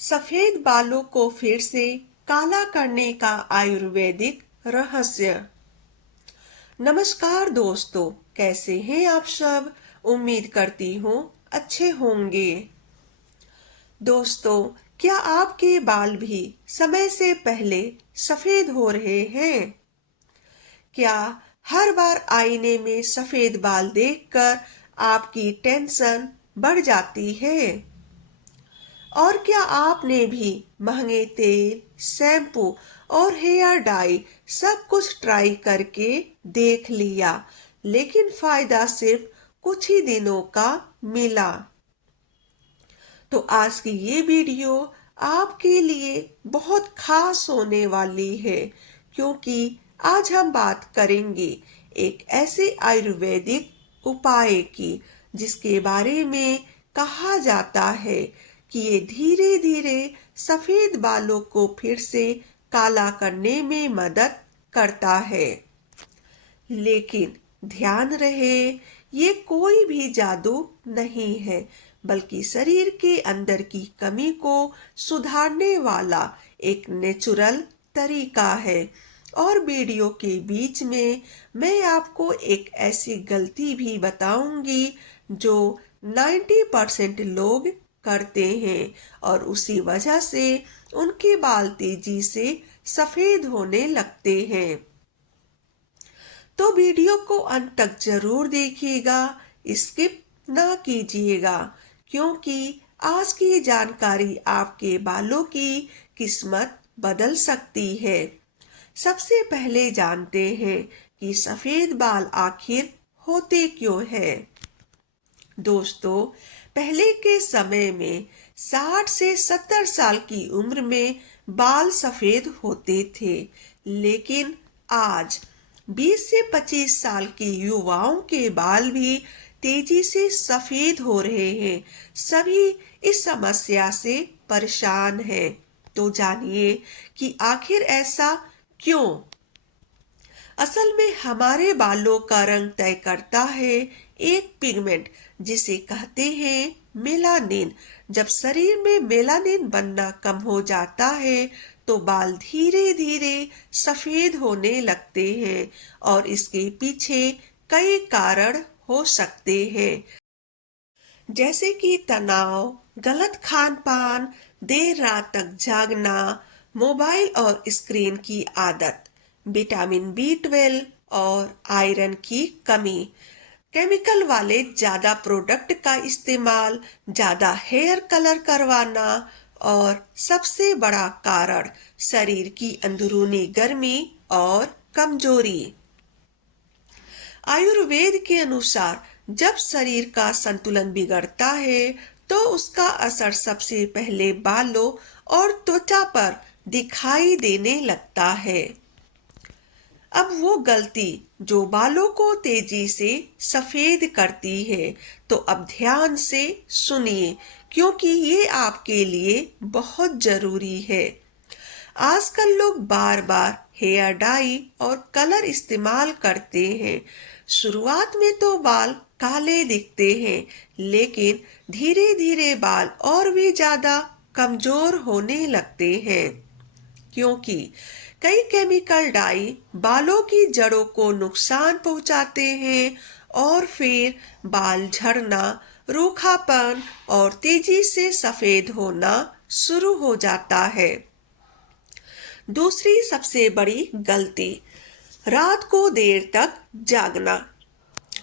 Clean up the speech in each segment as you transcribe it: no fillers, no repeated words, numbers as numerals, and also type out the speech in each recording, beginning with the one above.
सफेद बालों को फिर से काला करने का आयुर्वेदिक रहस्य। नमस्कार दोस्तों, कैसे हैं आप सब। उम्मीद करती हूँ अच्छे होंगे। दोस्तों, क्या आपके बाल भी समय से पहले सफेद हो रहे हैं? क्या हर बार आईने में सफेद बाल देखकर आपकी टेंशन बढ़ जाती है? और क्या आपने भी महंगे तेल, शैम्पू और हेयर डाई सब कुछ ट्राई करके देख लिया, लेकिन फायदा सिर्फ कुछ ही दिनों का मिला? तो आज की ये वीडियो आपके लिए बहुत खास होने वाली है, क्योंकि आज हम बात करेंगे एक ऐसे आयुर्वेदिक उपाय की जिसके बारे में कहा जाता है कि ये धीरे धीरे सफेद बालों को फिर से काला करने में मदद करता है। लेकिन ध्यान रहे, ये कोई भी जादू नहीं है, बल्कि शरीर के अंदर की कमी को सुधारने वाला एक नेचुरल तरीका है। और वीडियो के बीच में मैं आपको एक ऐसी गलती भी बताऊंगी जो 90% लोग करते हैं और उसी वजह से उनके बाल तेजी से सफेद होने लगते हैं। तो वीडियो को अंत तक जरूर देखिएगा, स्किप ना कीजिएगा, क्योंकि आज की जानकारी आपके बालों की किस्मत बदल सकती है। सबसे पहले जानते हैं कि सफेद बाल आखिर होते क्यों हैं। दोस्तों, पहले के समय में 60 से 70 साल की उम्र में बाल सफेद होते थे, लेकिन आज 20 से 25 साल के युवाओं के बाल भी तेजी से सफेद हो रहे हैं। सभी इस समस्या से परेशान हैं। तो जानिए कि आखिर ऐसा क्यों। असल में हमारे बालों का रंग तय करता है एक पिगमेंट जिसे कहते हैं मेलानिन। जब शरीर में मेलानिन बनना कम हो जाता है तो बाल धीरे धीरे सफेद होने लगते हैं, और इसके पीछे कई कारण हो सकते हैं, जैसे कि तनाव, गलत खान पान, देर रात तक जागना, मोबाइल और स्क्रीन की आदत, विटामिन B12 और आयरन की कमी, केमिकल वाले ज्यादा प्रोडक्ट का इस्तेमाल, ज्यादा हेयर कलर करवाना, और सबसे बड़ा कारण शरीर की अंदरूनी गर्मी और कमजोरी। आयुर्वेद के अनुसार जब शरीर का संतुलन बिगड़ता है तो उसका असर सबसे पहले बालों और त्वचा पर दिखाई देने लगता है। अब वो गलती जो बालों को तेजी से सफेद करती है, तो अब ध्यान से सुनिए, क्योंकि ये आपके लिए बहुत जरूरी है। आजकल लोग बार बार हेयर डाई और कलर इस्तेमाल करते हैं। शुरुआत में तो बाल काले दिखते हैं, लेकिन धीरे धीरे बाल और भी ज्यादा कमजोर होने लगते हैं, क्योंकि कई केमिकल डाई बालों की जड़ों को नुकसान पहुंचाते हैं और फिर बाल झड़ना, रूखापन और तेजी से सफेद होना शुरू हो जाता है। दूसरी सबसे बड़ी गलती, रात को देर तक जागना।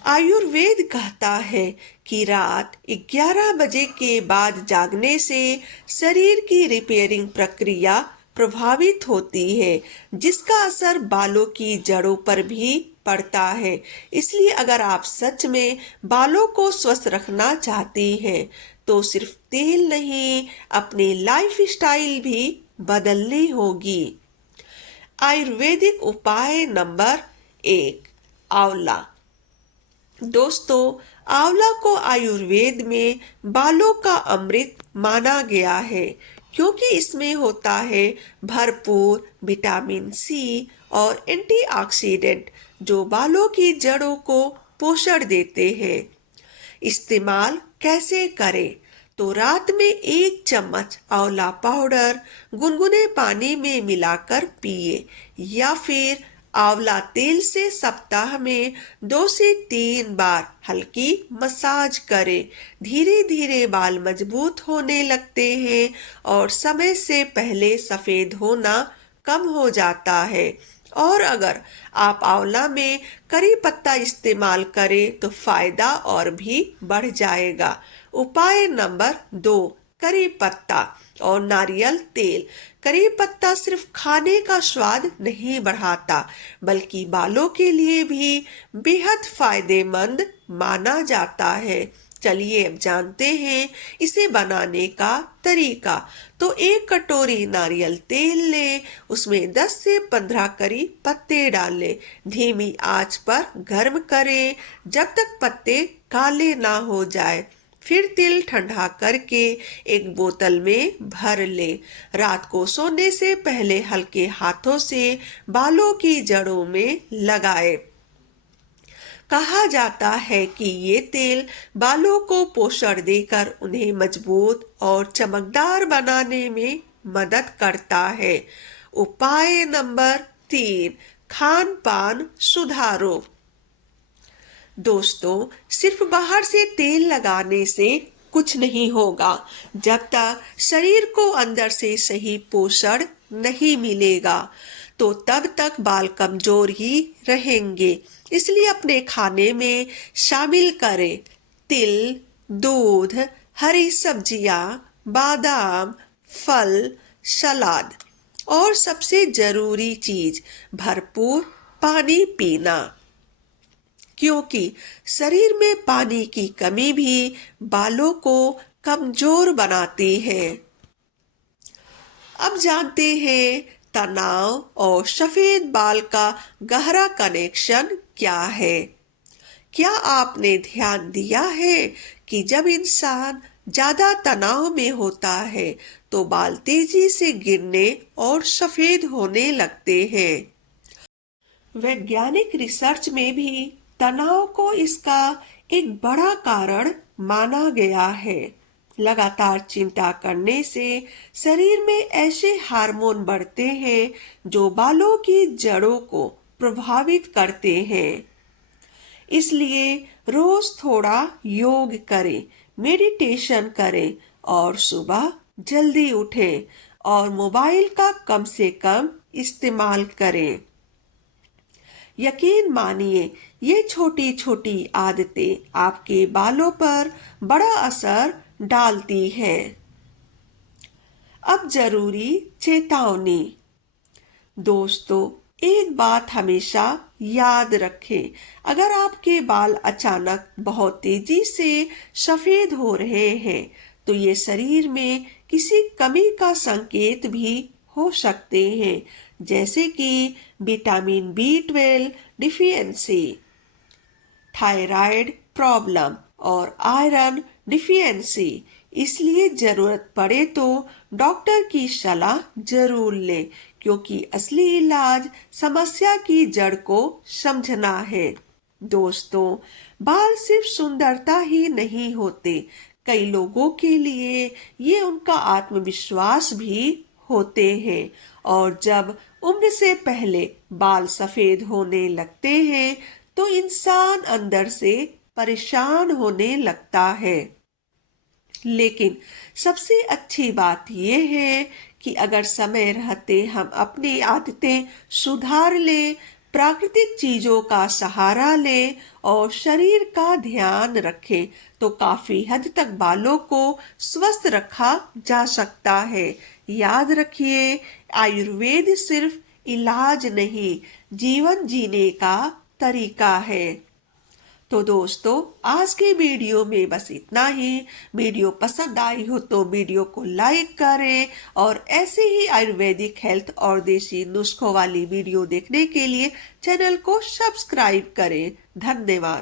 आयुर्वेद कहता है कि रात 11 बजे के बाद जागने से शरीर की रिपेयरिंग प्रक्रिया प्रभावित होती है, जिसका असर बालों की जड़ों पर भी पड़ता है। इसलिए अगर आप सच में बालों को स्वस्थ रखना चाहती हैं, तो सिर्फ तेल नहीं, अपनी लाइफ स्टाइल भी बदलनी होगी। आयुर्वेदिक उपाय नंबर 1, आंवला। दोस्तों, आंवला को आयुर्वेद में बालों का अमृत माना गया है, क्योंकि इसमें होता है भरपूर विटामिन C और एंटीऑक्सीडेंट, जो बालों की जड़ों को पोषण देते हैं। इस्तेमाल कैसे करें? तो रात में 1 चम्मच आंवला पाउडर गुनगुने पानी में मिलाकर पिए या फिर आंवला तेल से सप्ताह में 2 से 3 बार हल्की मसाज करें। धीरे धीरे बाल मजबूत होने लगते हैं और समय से पहले सफेद होना कम हो जाता है। और अगर आप आंवला में करी पत्ता इस्तेमाल करें तो फायदा और भी बढ़ जाएगा। उपाय नंबर 2, करी पत्ता और नारियल तेल। करी पत्ता सिर्फ खाने का स्वाद नहीं बढ़ाता बल्कि बालों के लिए भी बेहद फायदेमंद माना जाता है। चलिए अब जानते हैं इसे बनाने का तरीका। तो 1 कटोरी नारियल तेल लें, उसमें 10 से 15 करी पत्ते डालें। धीमी आंच पर गर्म करें जब तक पत्ते काले ना हो जाए। फिर तेल ठंडा करके एक बोतल में भर ले। रात को सोने से पहले हल्के हाथों से बालों की जड़ों में लगाए। कहा जाता है कि ये तेल बालों को पोषण देकर उन्हें मजबूत और चमकदार बनाने में मदद करता है। उपाय नंबर 3, खान पान सुधारो। दोस्तों, सिर्फ बाहर से तेल लगाने से कुछ नहीं होगा जब तक शरीर को अंदर से सही पोषण नहीं मिलेगा। तो तब तक बाल कमजोर ही रहेंगे। इसलिए अपने खाने में शामिल करें तिल, दूध, हरी सब्जियां, बादाम, फल, सलाद और सबसे जरूरी चीज भरपूर पानी पीना, क्योंकि शरीर में पानी की कमी भी बालों को कमजोर बनाती है। अब जानते हैं तनाव और सफेद बाल का गहरा कनेक्शन क्या है। क्या आपने ध्यान दिया है कि जब इंसान ज्यादा तनाव में होता है तो बाल तेजी से गिरने और सफेद होने लगते हैं। वैज्ञानिक रिसर्च में भी तनाव को इसका एक बड़ा कारण माना गया है। लगातार चिंता करने से शरीर में ऐसे हार्मोन बढ़ते हैं जो बालों की जड़ों को प्रभावित करते हैं। इसलिए रोज थोड़ा योग करें, मेडिटेशन करें और सुबह जल्दी उठें और मोबाइल का कम से कम इस्तेमाल करें। यकीन मानिए, ये छोटी छोटी आदतें आपके बालों पर बड़ा असर डालती है। अब जरूरी चेतावनी। दोस्तों, एक बात हमेशा याद रखें, अगर आपके बाल अचानक बहुत तेजी से सफेद हो रहे हैं तो ये शरीर में किसी कमी का संकेत भी हो सकते हैं, जैसे कि vitamin B12 deficiency, thyroid problem और आयरन डिफिशिएंसी। इसलिए जरूरत पड़े तो डॉक्टर की सलाह जरूर लें, क्योंकि असली इलाज समस्या की जड़ को समझना है। दोस्तों, बाल सिर्फ सुंदरता ही नहीं होते, कई लोगों के लिए ये उनका आत्मविश्वास भी होते हैं। और जब उम्र से पहले बाल सफेद होने लगते हैं तो इंसान अंदर से परेशान होने लगता है। लेकिन सबसे अच्छी बात यह है कि अगर समय रहते हम अपनी आदतें सुधार लें, प्राकृतिक चीजों का सहारा लें और शरीर का ध्यान रखें तो काफी हद तक बालों को स्वस्थ रखा जा सकता है। याद रखिए, आयुर्वेद सिर्फ इलाज नहीं, जीवन जीने का तरीका है। तो दोस्तों, आज के वीडियो में बस इतना ही। वीडियो पसंद आई हो तो वीडियो को लाइक करें और ऐसे ही आयुर्वेदिक हेल्थ और देसी नुस्खों वाली वीडियो देखने के लिए चैनल को सब्सक्राइब करें। धन्यवाद।